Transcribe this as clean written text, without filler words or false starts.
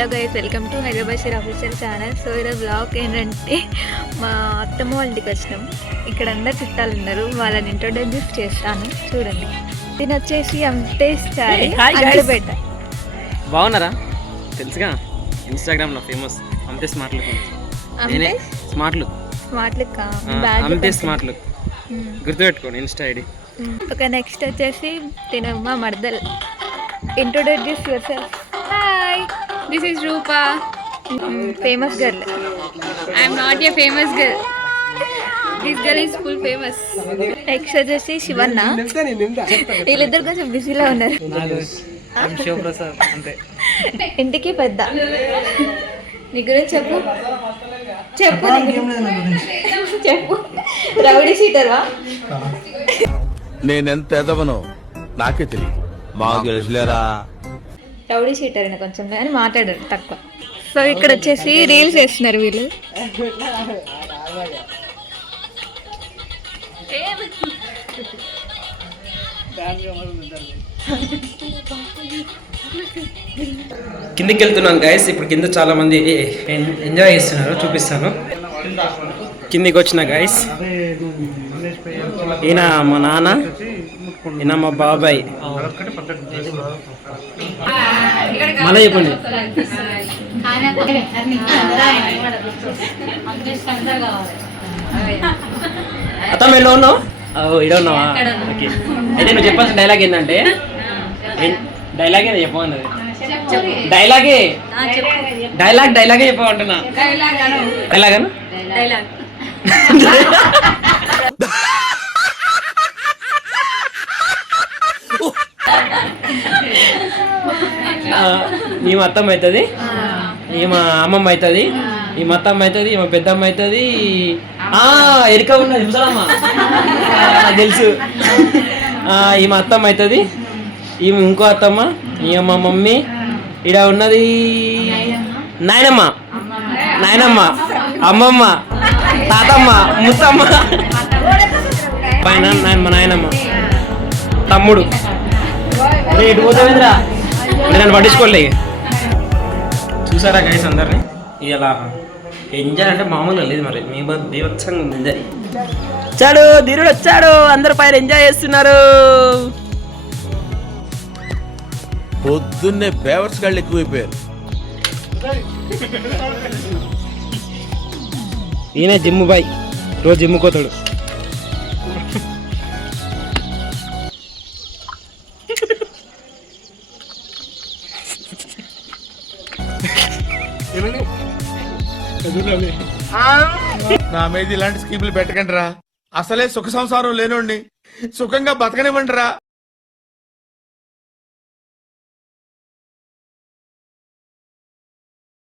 Hello guys, welcome to Hyderabad official channel. So ఈరోజు blog ఏంటంటే మా అత్తమ్మ వాళ్ళ ఇంటికి వచ్చినాం. ఇక్కడ అందరు చుట్టాలు ఉన్నారు, వాళ్ళని ఇంట్రొడ్యూస్ చేస్తాను చూడండి. దీని వచ్చేసి అమృతేష్ చారి అక్కడపేట. బాగున్నారా? తెలుసుగా ఇన్స్టాగ్రామ్లో famous Amritesh smart look. Smart look Amritesh smart look గుర్తుపెట్టుకోండి ఇన్స్టా ఐడి. ఓకే, నెక్స్ట్ వచ్చేసి తిను మా మర్దల్. Introduce yourself. Hi, this is Rupa. Famous girl. I am not a famous girl. This girl is full famous. Next వచ్చేసి శివన్న. వీళ్ళిద్దరు కొంచెం బిజీలో ఉన్నారు. ఇంటికి పెద్ద. నీ గురించి చెప్పు చెప్పు చెప్పు. రౌడీ షీటర్వా? నేనెంత ఎదవనో నాకే తెలియదు. మాకు తెలుసులేరా. రౌడీ షీటర్ అయినా కొంచెం కానీ మాట్లాడారు తక్కువ. సో ఇక్కడ వచ్చేసి రీల్స్ వేస్తున్నారు వీళ్ళు. కిందికి వెళ్తున్నాం గైస్. ఇప్పుడు కింద చాలా మంది ఎంజాయ్ చేస్తున్నారు, చూపిస్తాను. కిందికి వచ్చిన గైస్, ఈయన మా నాన్న, ఈయన మా బాబాయ్. మళ్ళీ చెప్పండి. అతను ఎలా ఉన్నావు? ఇడ ఉన్నావా? ఓకే, అయితే నువ్వు చెప్పాల్సిన డైలాగ్ ఏంటంటే, డైలాగ్ ఏదో చెప్పమన్నది. డైలాగే చెప్పమంటున్నా. డైలాగ్ అను. ఈమె అత్తమ్మ అవుతుంది, ఈమె అమ్మమ్మ అవుతుంది, ఈమె అత్తమ్మ అవుతుంది, ఈమె పెద్దమ్మ అవుతుంది. ఎరిక ఉన్నది ముసలమ్మ, తెలుసు. ఈమె అత్తమ్మ అవుతుంది, ఈమె ఇంకో అత్తమ్మ, ఈమె మా మమ్మీ. ఇడ ఉన్నది నాయనమ్మ, అమ్మమ్మ, తాతమ్మ, ముత్తమ్మ, పైన మా నాయనమ్మ, తమ్ముడు. ఎటు పోతావేంద్రా? నన్ను పట్టించుకోలే. చూసారా గైస్ అందరినీ? ఇలా ఎంజాయ్ అంటే మామూలుగా లేదు, మరి మీ బీభత్సంగా ఉంది ఎంజాయ్. వచ్చాడు ధీరుడు, వచ్చాడు. అందరు పైన ఎంజాయ్ చేస్తున్నారు. పొద్దున్నే బేవర్స్ గాళ్ళు ఎక్కువైపోయారు. ఈయన జిమ్ బాయ్, రోజు జిమ్ కోతాడు. నా మీద ఇలాంటి స్కీములు పెట్టకండి రా. అసలే సుఖ సంసారం లేనోడిని సుఖంగా బతకనివ్వండి రా.